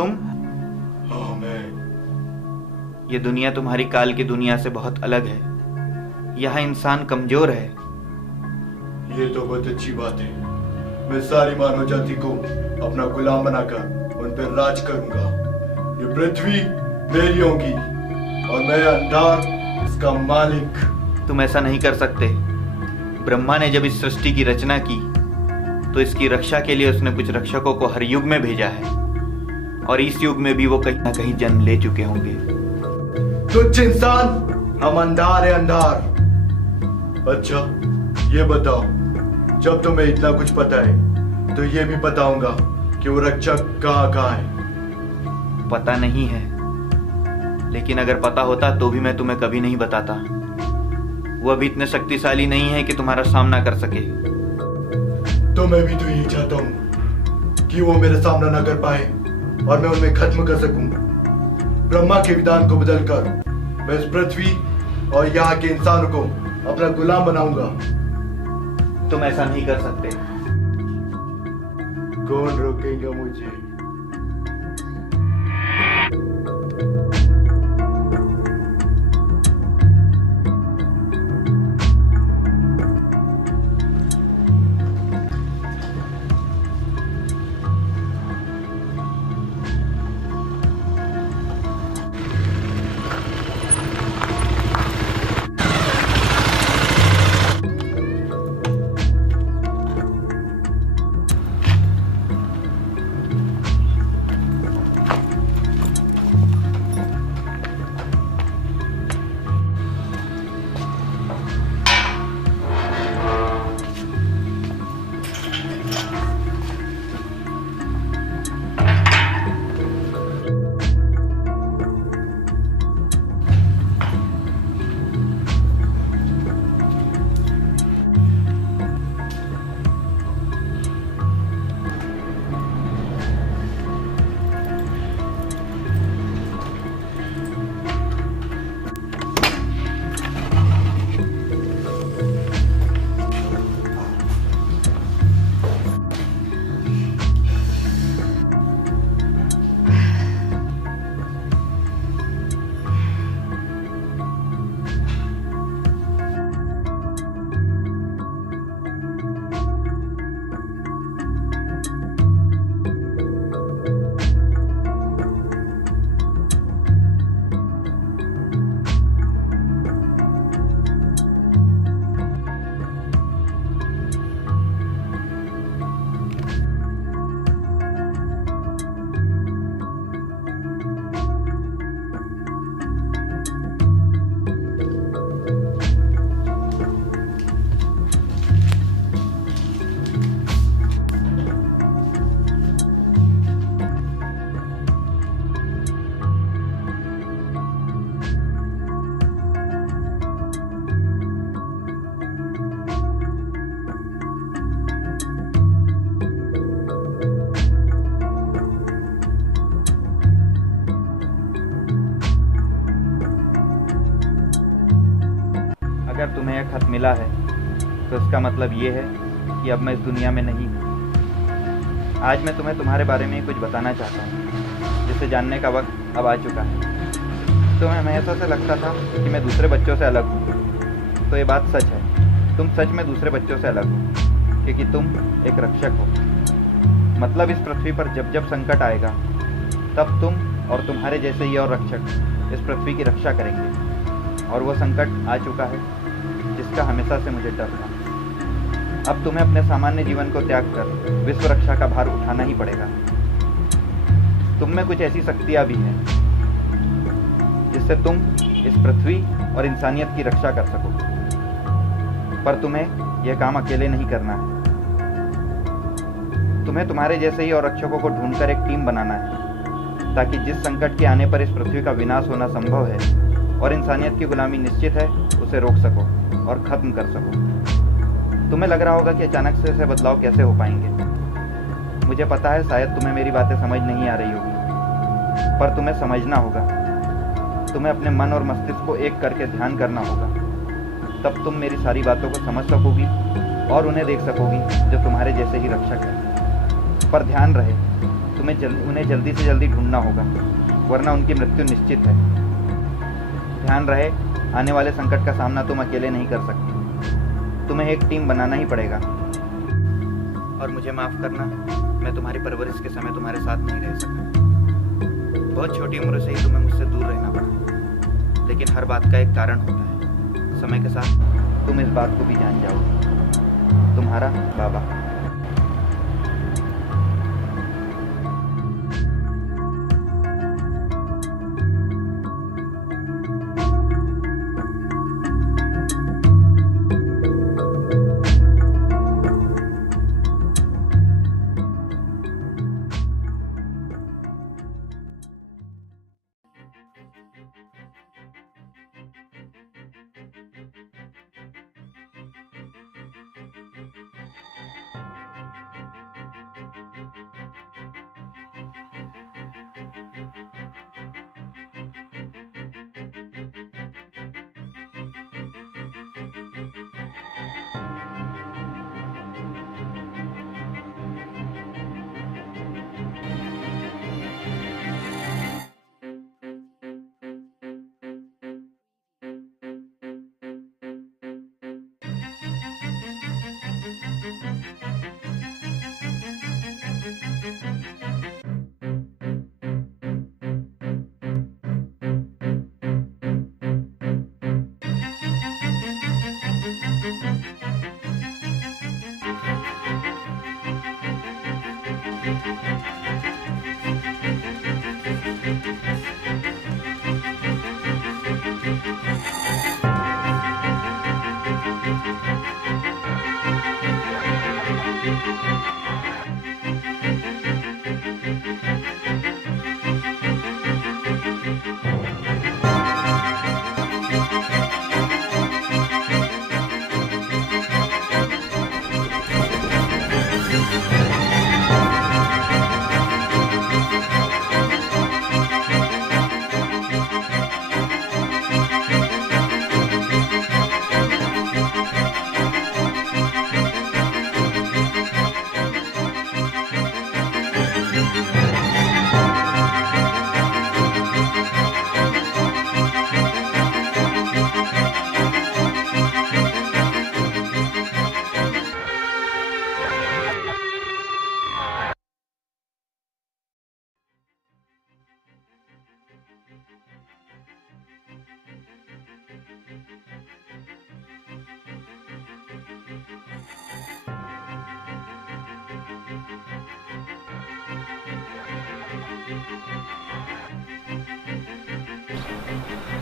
तुम? हाँ मैं। ये दुनिया तुम्हारी काल की दुनिया से बहुत अलग है। यहाँ इंसान कमजोर है। ये तो बहुत अच्छी बात है। मैं सारी मानव जाति को अपना गुलाम बनाकर उन पर राज करूंगा। ये पृथ्वी मेरी होगी और मैं अंधार इसका मालिक। तुम ऐसा नहीं कर सकते। ब्रह्मा ने जब इस सृष्टि की रचना की तो इसकी रक्षा के लिए उसने कुछ रक्षकों को हर युग में भेजा है, और इस युग में भी वो कहीं ना कहीं जन्म ले चुके होंगे। तुच्छ इंसान, हम अंधार है अंधार। अच्छा ये बताओ, जब तुम्हें इतना कुछ पता है तो ये भी बताऊंगा कि वो रक्षक कहाँ है। पता नहीं है, लेकिन अगर पता होता तो भी मैं तुम्हें कभी नहीं बताता। वो अभी इतने शक्तिशाली नहीं है कि तुम्हारा सामना कर सके। तो मैं भी तो यही चाहता हूँ कि वो मेरा सामना ना कर पाए और मैं उन्हें खत्म कर सकूं। ब्रह्मा के विधान को बदलकर मैं इस पृथ्वी और यहाँ के इंसानों को अपना गुलाम बनाऊंगा। तुम ऐसा नहीं कर सकते। कौन रोकेगा मुझे? अगर तुम्हें यह खत मिला है तो इसका मतलब ये है कि अब मैं इस दुनिया में नहीं हूँ। आज मैं तुम्हें तुम्हारे बारे में कुछ बताना चाहता हूँ, जिसे जानने का वक्त अब आ चुका है। तुम्हें हमेशा से लगता था कि मैं दूसरे बच्चों से अलग हूँ, तो ये बात सच है। तुम सच में दूसरे बच्चों से अलग हो, क्योंकि तुम एक रक्षक हो। मतलब इस पृथ्वी पर जब जब संकट आएगा तब तुम और तुम्हारे जैसे ही और रक्षक इस पृथ्वी की रक्षा करेंगे, और वो संकट आ चुका है जिसका हमेशा से मुझे डर था। अब तुम्हें अपने सामान्य जीवन को त्याग कर विश्व रक्षा का भार उठाना ही पड़ेगा। तुम में कुछ ऐसी शक्तियाँ भी हैं जिससे तुम इस पृथ्वी और इंसानियत की रक्षा कर सको, पर तुम्हें यह काम अकेले नहीं करना है। तुम्हें तुम्हारे जैसे ही और रक्षकों को ढूंढकर एक टीम बनाना है, ताकि जिस संकट के आने पर इस पृथ्वी का विनाश होना संभव है और इंसानियत की गुलामी निश्चित है, उसे रोक सको और ख़त्म कर सको। तुम्हें लग रहा होगा कि अचानक से ऐसे बदलाव कैसे हो पाएंगे। मुझे पता है शायद तुम्हें मेरी बातें समझ नहीं आ रही होगी, पर तुम्हें समझना होगा। तुम्हें अपने मन और मस्तिष्क को एक करके ध्यान करना होगा, तब तुम मेरी सारी बातों को समझ सकोगी और उन्हें देख सकोगी जो तुम्हारे जैसे ही रक्षक है। पर ध्यान रहे, उन्हें जल्दी से जल्दी ढूंढना होगा, वरना उनकी मृत्यु निश्चित है। ध्यान रहे, आने वाले संकट का सामना तुम अकेले नहीं कर सकती, तुम्हें एक टीम बनाना ही पड़ेगा। और मुझे माफ़ करना, मैं तुम्हारी परवरिश के समय तुम्हारे साथ नहीं रह सका। बहुत छोटी उम्र से ही तुम्हें मुझसे दूर रहना पड़ा, लेकिन हर बात का एक कारण होता है। समय के साथ तुम इस बात को भी जान जाओगे। तुम्हारा बाबा।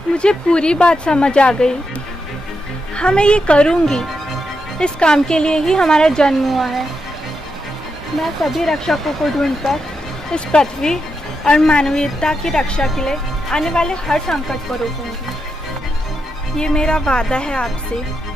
मुझे पूरी बात समझ आ गई। हाँ, मैं ये करूँगी। इस काम के लिए ही हमारा जन्म हुआ है। मैं सभी रक्षकों को ढूंढकर इस पृथ्वी और मानवीयता की रक्षा के लिए आने वाले हर संकट को रोकूंगी। ये मेरा वादा है आपसे।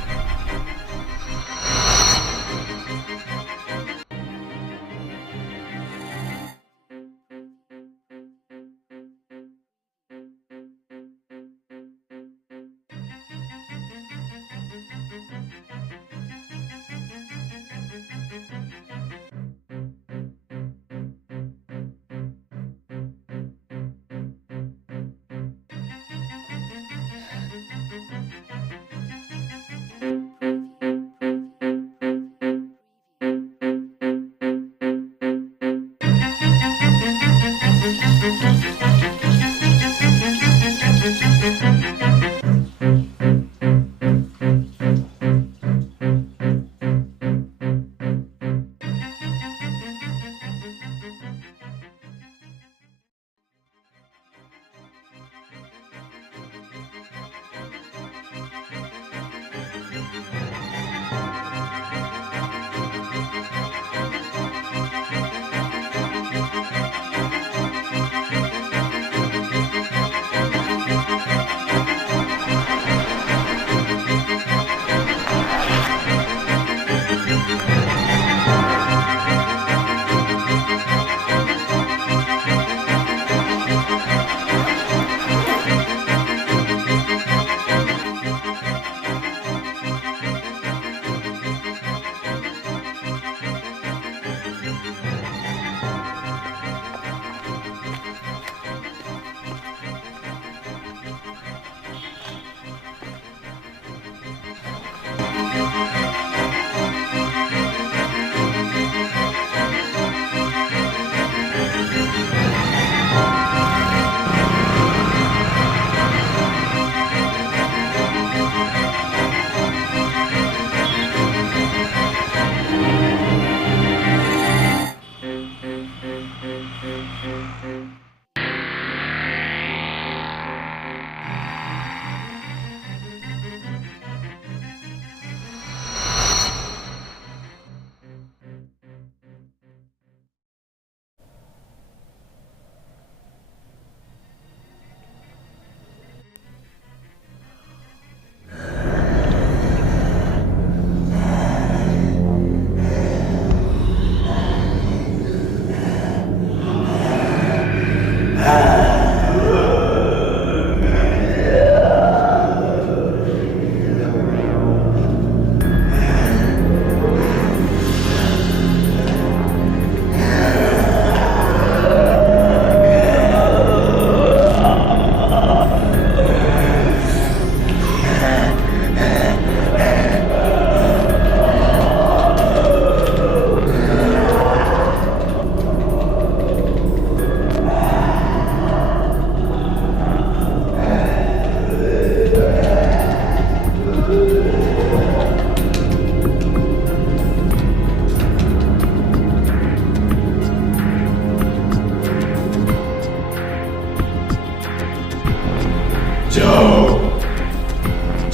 जाओ,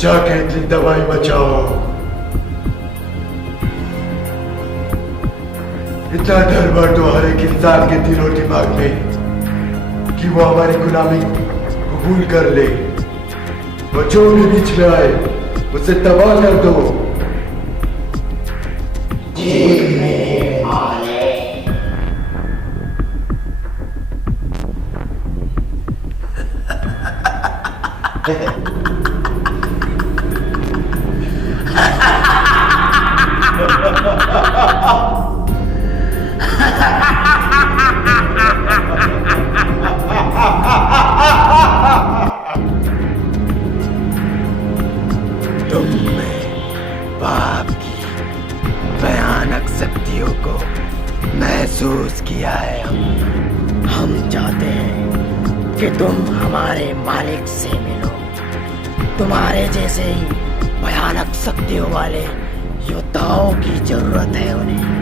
जाके इतनी दवाई बचाओ। इतना डर भर तो हर एक इंसान के दिलो दिमाग में कि वो हमारी गुलामी कबूल कर ले, और जो भी बीच में आए उसे तबाह कर दो। तुमने पाप की भयानक शक्तियों को महसूस किया है। हम चाहते हैं कि तुम हमारे मालिक से मिलो। तुम्हारे जैसे ही भयानक शक्तियों वाले योद्धाओं की जरूरत है उन्हें।